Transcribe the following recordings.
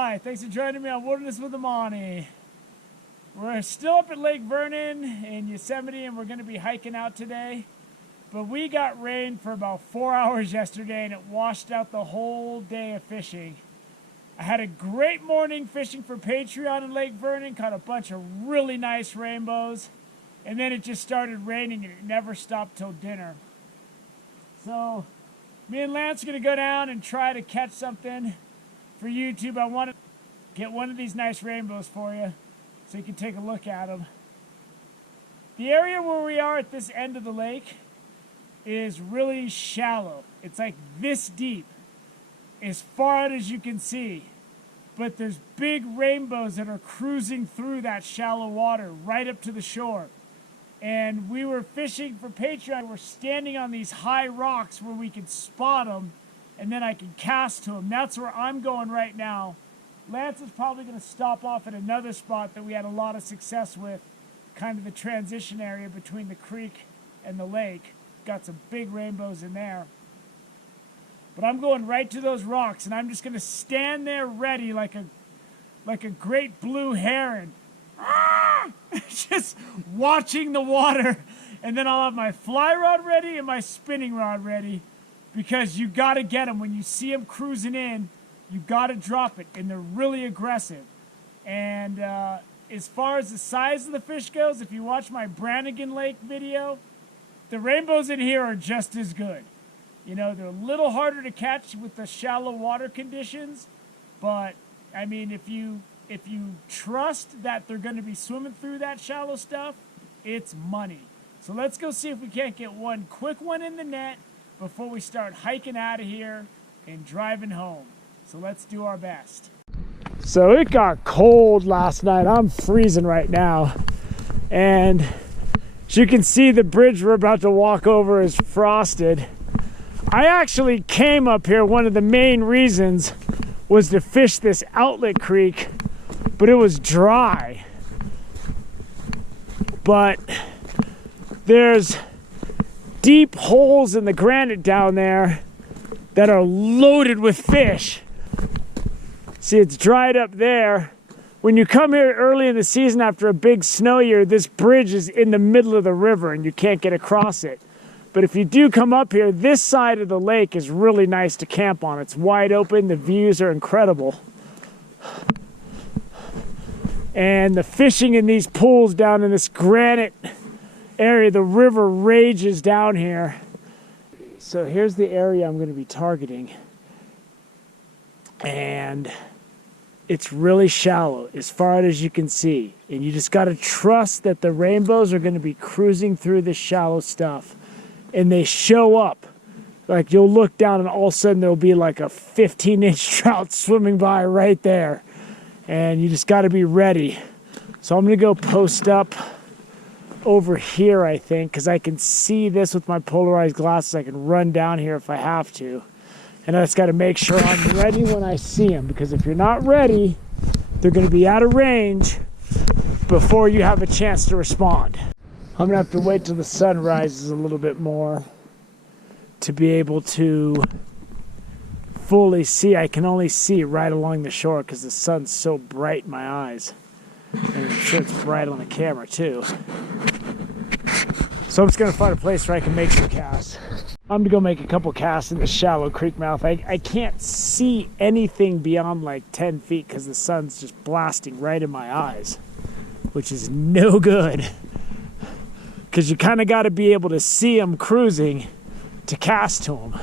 Hi, thanks for joining me on Wilderness with Amani. We're still up at Lake Vernon in Yosemite and we're going to be hiking out today. But we got rain for about 4 hours yesterday and it washed out the whole day of fishing. I had a great morning fishing for Patreon in Lake Vernon, caught a bunch of really nice rainbows, and then it just started raining and it never stopped till dinner. So me and Lance are going to go down and try to catch something for YouTube. I want to get one of these nice rainbows for you so you can take a look at them. The area where we are at this end of the lake is really shallow. It's like this deep, as far out as you can see. But there's big rainbows that are cruising through that shallow water right up to the shore. And we were fishing for Patreon. We're standing on these high rocks where we can spot them, and then I can cast to them. That's where I'm going right now. Lance is probably going to stop off at another spot that we had a lot of success with, kind of the transition area between the creek and the lake. Got some big rainbows in there. But I'm going right to those rocks, and I'm just going to stand there ready like a great blue heron. Just watching the water, and then I'll have my fly rod ready and my spinning rod ready, because you got to get them. When you see them cruising in, you got to drop it, and they're really aggressive. And as far as the size of the fish goes, if you watch my Brannigan Lake video, the rainbows in here are just as good. You know, they're a little harder to catch with the shallow water conditions, but I mean, if you trust that they're going to be swimming through that shallow stuff, it's money. So let's go see if we can't get one quick one in the net before we start hiking out of here and driving home. So let's do our best. So it got cold last night. I'm freezing right now. And as you can see, the bridge we're about to walk over is frosted. I actually came up here, one of the main reasons was to fish this outlet creek, but it was dry. But there's deep holes in the granite down there that are loaded with fish. See, it's dried up there. When you come here early in the season after a big snow year, this bridge is in the middle of the river and you can't get across it. But if you do come up here, this side of the lake is really nice to camp on. It's wide open, the views are incredible. And the fishing in these pools down in this granite area, the river rages down here. So here's the area I'm going to be targeting. And it's really shallow, as far out as you can see. And you just got to trust that the rainbows are going to be cruising through this shallow stuff. And they show up. Like, you'll look down and all of a sudden there'll be like a 15-inch trout swimming by right there. And you just got to be ready. So I'm going to go post up over here, I think, because I can see this with my polarized glasses. I can run down here if I have to. And I just got to make sure I'm ready when I see them, because if you're not ready, they're going to be out of range before you have a chance to respond. I'm going to have to wait till the sun rises a little bit more to be able to fully see. I can only see right along the shore because the sun's so bright in my eyes. And I'm sure it's bright on the camera too. So I'm just going to find a place where I can make some casts. I'm going to go make a couple casts in the shallow creek mouth. I can't see anything beyond like 10 feet because the sun's just blasting right in my eyes, which is no good. Because you kind of got to be able to see them cruising to cast to them.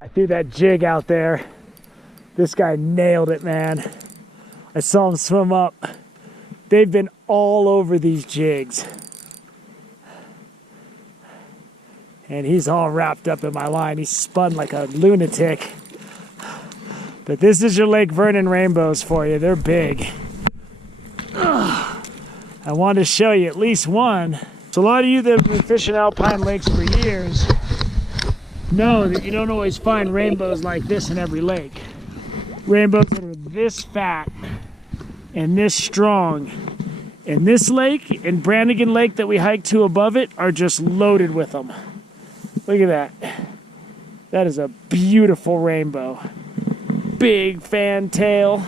I threw that jig out there. This guy nailed it, man. I saw him swim up. They've been all over these jigs. And he's all wrapped up in my line. He spun like a lunatic. But this is your Lake Vernon rainbows for you. They're big. I wanted to show you at least one. So a lot of you that have been fishing alpine lakes for years know that you don't always find rainbows like this in every lake. Rainbows that are this fat and this strong. And this lake and Brannigan Lake that we hiked to above it are just loaded with them. Look at that. That is a beautiful rainbow. Big fantail.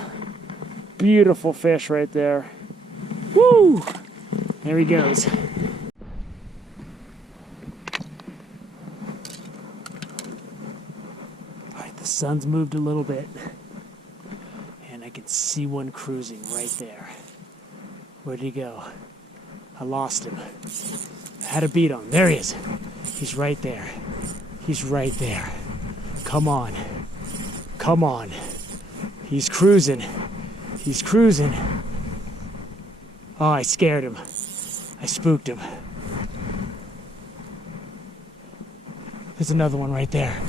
Beautiful fish right there. Woo! There he goes. Alright, the sun's moved a little bit. And I can see one cruising right there. Where'd he go? I lost him. I had a beat on him. There he is. He's right there. He's right there. Come on. Come on. He's cruising. He's cruising. Oh, I scared him. I spooked him. There's another one right there.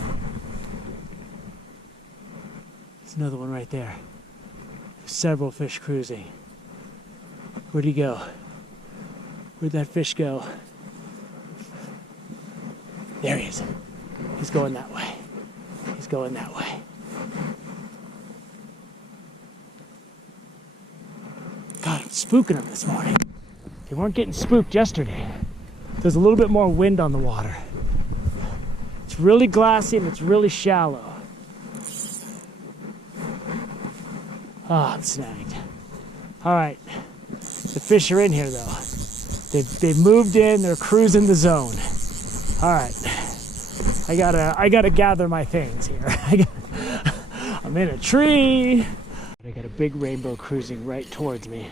There's another one right there. There's several fish cruising. Where'd he go? Where'd that fish go? There he is. He's going that way. He's going that way. God, I'm spooking them this morning. They weren't getting spooked yesterday. There's a little bit more wind on the water. It's really glassy and it's really shallow. Ah, I'm snagged. All right, the fish are in here though. They've moved in. They're cruising the zone. All right, I gotta gather my things here. I'm in a tree. I got a big rainbow cruising right towards me.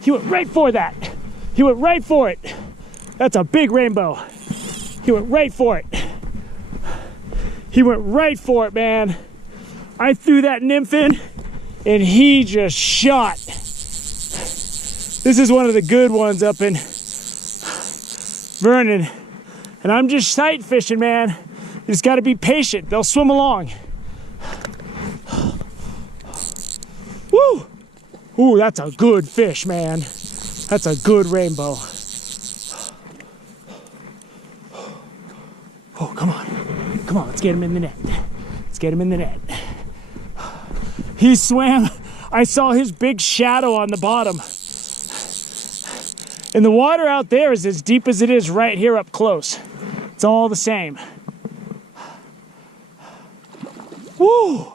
He went right for that. He went right for it. That's a big rainbow. He went right for it. He went right for it, man. I threw that nymph in and he just shot. This is one of the good ones up in Vernon. And I'm just sight fishing, man. You just got to be patient. They'll swim along. Woo! Ooh, that's a good fish, man. That's a good rainbow. Oh, come on. Come on, let's get him in the net. Let's get him in the net. He swam. I saw his big shadow on the bottom. And the water out there is as deep as it is right here up close. It's all the same. Woo!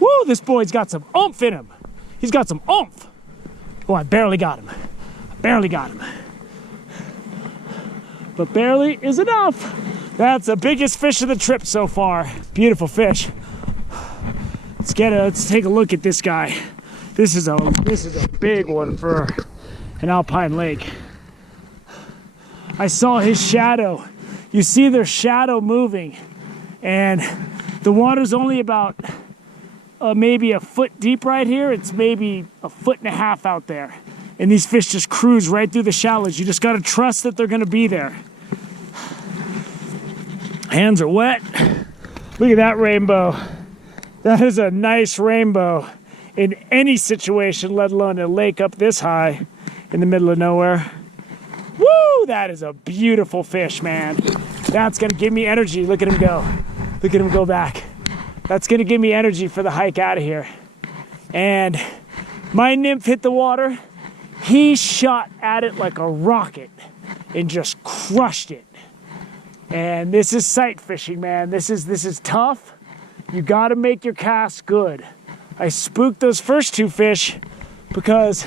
Woo! This boy's got some oomph in him. He's got some oomph. Oh, I barely got him. I barely got him. But barely is enough. That's the biggest fish of the trip so far. Beautiful fish. Let's take a look at this guy. This is a big one for an alpine lake. I saw his shadow. You see their shadow moving, and the water's only about maybe a foot deep right here. It's maybe a foot and a half out there. And these fish just cruise right through the shallows. You just got to trust that they're going to be there. Hands are wet. Look at that rainbow. That is a nice rainbow in any situation, let alone a lake up this high in the middle of nowhere. Woo! That is a beautiful fish, man. That's going to give me energy. Look at him go. Look at him go back. That's going to give me energy for the hike out of here. And my nymph hit the water. He shot at it like a rocket and just crushed it. And this is sight fishing, man. This is tough. You got to make your cast good. I spooked those first two fish because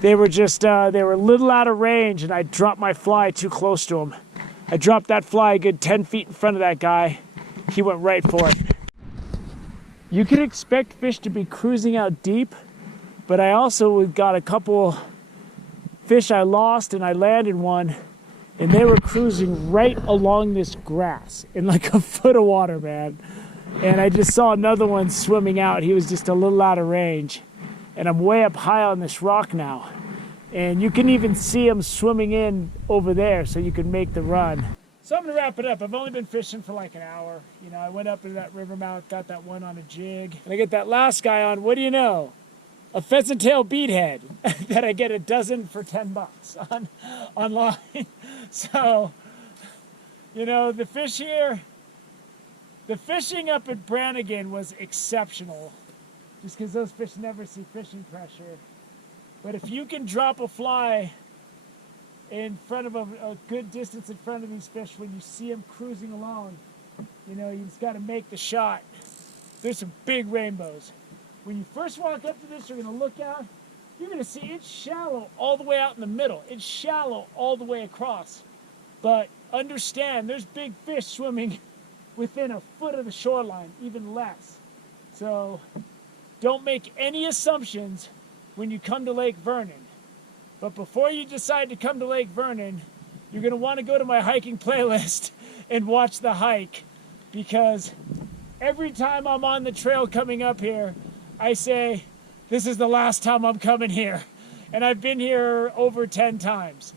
they were they were a little out of range, and I dropped my fly too close to them. I dropped that fly a good 10 feet in front of that guy. He went right for it. You can expect fish to be cruising out deep, but I also got a couple fish I lost, and I landed one, and they were cruising right along this grass in like a foot of water, man. And I just saw another one swimming out. He was just a little out of range. And I'm way up high on this rock now. And you can even see him swimming in over there, so you can make the run. So I'm gonna wrap it up. I've only been fishing for like an hour. You know, I went up into that river mouth, got that one on a jig. And I get that last guy on, what do you know? A pheasant tail beadhead that I get a dozen for $10 online. So, you know, the fish here, the fishing up at Brannigan was exceptional, just because those fish never see fishing pressure. But if you can drop a fly in front of a good distance in front of these fish when you see them cruising along, You know, you just got to make the shot. There's some big rainbows. When you first walk up to this, you're going to look out. You're going to see it's shallow all the way out in the middle. It's shallow all the way across. But understand, there's big fish swimming within a foot of the shoreline, even less. So don't make any assumptions when you come to Lake Vernon. But before you decide to come to Lake Vernon, you're going to want to go to my hiking playlist and watch the hike, because every time I'm on the trail coming up here, I say, this is the last time I'm coming here. And I've been here over 10 times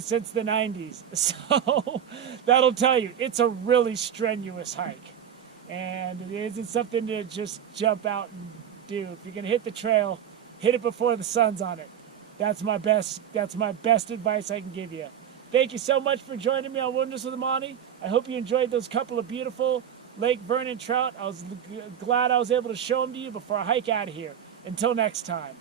since the 90s. So that'll tell you, it's a really strenuous hike. And it isn't something to just jump out and do. If you're going to hit the trail, hit it before the sun's on it. That's my best advice I can give you. Thank you so much for joining me on Wilderness with Amani. I hope you enjoyed those couple of beautiful Lake Vernon trout. I was glad I was able to show them to you before I hike out of here. Until next time.